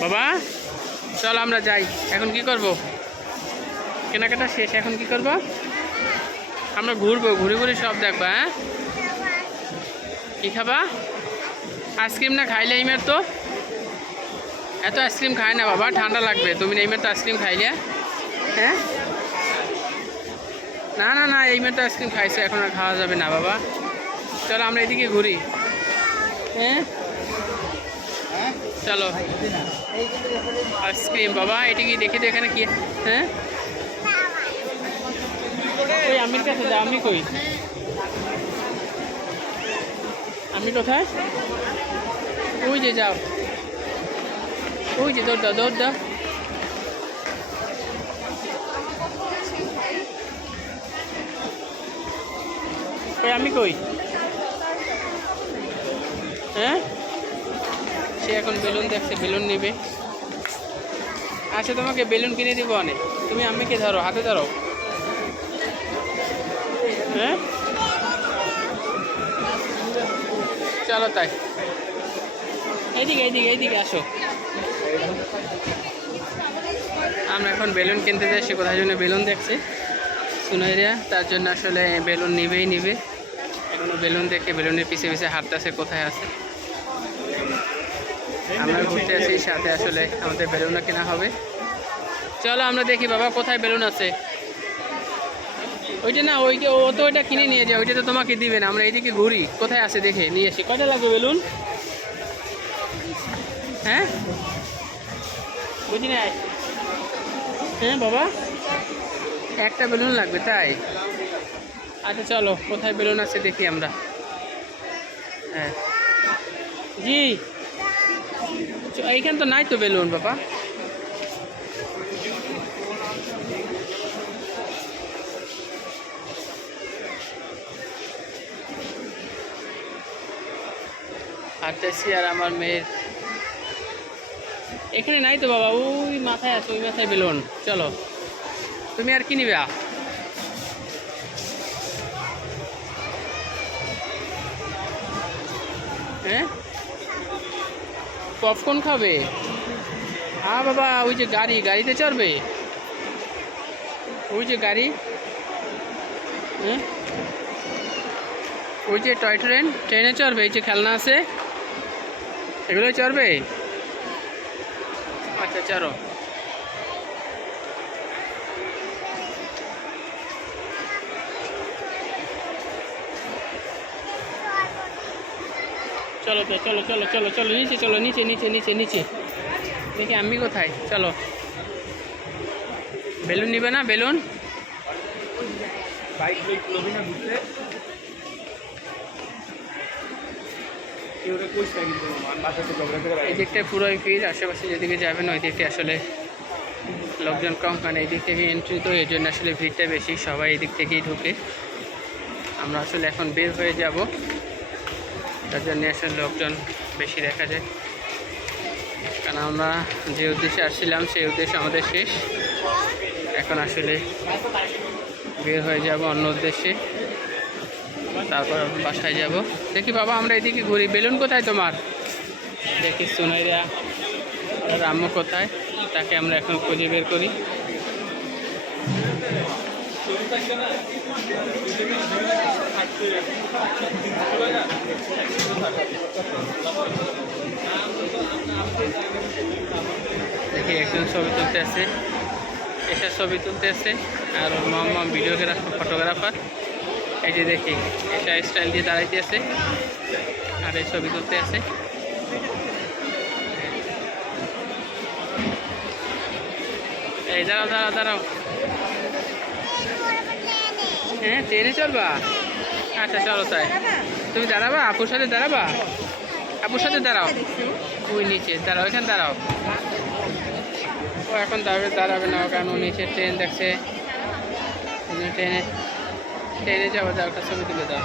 বাবা চল আমরা যাই। এখন কি করব? কেনাকাটা শেষ, এখন কি করব? আমরা ঘুরবো, ঘুরে ঘুরে সব দেখবা। হ্যাঁ, কি খাবা? আইসক্রিম না খাইলে এইমের তো এত আইসক্রিম খায় না বাবা, ঠান্ডা লাগবে। তুমি এইমের তো আইসক্রিম খাইলে? হ্যাঁ, না না না, এইমের তো আইসক্রিম খাইছে, এখন আর খাওয়া যাবে না বাবা। চলো আমরা এদিকে ঘুরি। হ্যাঁ চলো, আইসক্রিম বাবা, এটা কি দেখি তো এখানে কি? হ্যাঁ, ওই আমির কাছে যা। আমি কই? আমি কোথায়? ওই যে যাও, ওই যে দৌড় দাও, দৌড় দাও। ওই আমি কই? হ্যাঁ, সে এখন বেলুন দেখছে, বেলুন নেবে। আচ্ছা, তোমাকে বেলুন কিনে দিব অনেক। তুমি আম্মিকে ধরো, হাতে ধরো। হ্যাঁ চলো তাই, এইদিকে এইদিকে এইদিকে আসো। আমরা এখন বেলুন কিনতে যাই। সে কোথায় জন্য বেলুন দেখছে সুনাইরা, তার জন্য আসলে বেলুন নিবেই নিবে। এখনো বেলুন দেখে বেলুনের পিছে পিছে হাঁটতেছে কোথায় আছে। আমরা ঘুরতে আসি, সাথে আসলে আমাদের বেলুনও কেনা হবে। চলো আমরা দেখি বাবা কোথায় বেলুন আছে। ওইটা না, ওইটা ও তো ওইটা কিনে নিয়ে যায়, ওইটা তো তোমাকে দিবে না। আমরা এইদিকে ঘুরি, কোথায় আছে দেখে নিয়ে আসি। কয়টা লাগবে বেলুন? হ্যাঁ, বুঝি না। হ্যাঁ বাবা, একটা বেলুন লাগবে তাই? আচ্ছা চলো, কোথায় বেলুন আছে দেখি আমরা। হ্যাঁ জি, এইখানে তো নাই তো বেলুন বাবা। হাঁটতেছি আর আমার মেয়ের এখানে নাই তো বাবা, ওই মাথায় আছে, ওই মাথায় বেলুন। চলো, তুমি আর কি নিবে? হ্যাঁ, পপকর্ন খাবে? হ্যাঁ বাবা, ওই যে গাড়ি, গাড়িতে চড়বে। ওই যে গাড়ি, হ্যাঁ, ওই যে টয় ট্রেন, ট্রেনে চড়বে। এই যে খেলনা আছে, এগুলোই চড়বে। আচ্ছা চলো, চলো তো, চলো চলো চলো চলো, নিচে চলো, নিচে নিচে নিচে নিচে। দেখি আমি কোথায়। চলো, বেলুন নিবে না? বেলুন এই দিকটায় পুরোই ভিড়। আশেপাশে যেদিকে যাবেন ওই দিকটা আসলে লোকজন কম, কারণ এই দিক থেকে এন্ট্রি তো, এই জন্য আসলে ভিড়টা বেশি। সবাই এই দিক থেকেই ঢুকে। আমরা আসলে এখন বের হয়ে যাব, তার জন্য আসলে লোকজন বেশি দেখা যায়। কারণ আমরা যে উদ্দেশ্যে আসছিলাম সেই উদ্দেশ্য আমাদের শেষ। এখন আসলে বের হয়ে যাব অন্য উদ্দেশ্যে, তারপর বাসায় যাব। দেখি বাবা, আমরা এদিকে ঘুরি। বেলুন কোথায় তোমার? দেখি সুনাইরা আম্মু কোথায়, তাকে আমরা এখন খুঁজে বের করি। দেখি একজন ছবি তুলতে আছে, এসে ছবি তুলতে আছে, আর ওর মাম্মা ভিডিওগ্রাফার, ফটোগ্রাফার। এই যে দেখি, এটা স্টাইল দিয়ে দাঁড়াইতে আছে আর এই ছবি তুলতে আছে। এই দাঁড়াও দাঁড়াও দাঁড়াও। হ্যাঁ, ট্রেনে চলবা? আচ্ছা চলো তাই। তুমি দাঁড়াবা, আপুর সাথে দাঁড়াবা? আপুর সাথে দাঁড়াও, ওই নিচে দাঁড়াও, এখানে দাঁড়াও। ও এখন দাঁড়াবে না, কারণ ও নিচে ট্রেন দেখছে। ট্রেনে ট্রেনে যাবো, যাও, একটা ছবি তুলে দাও।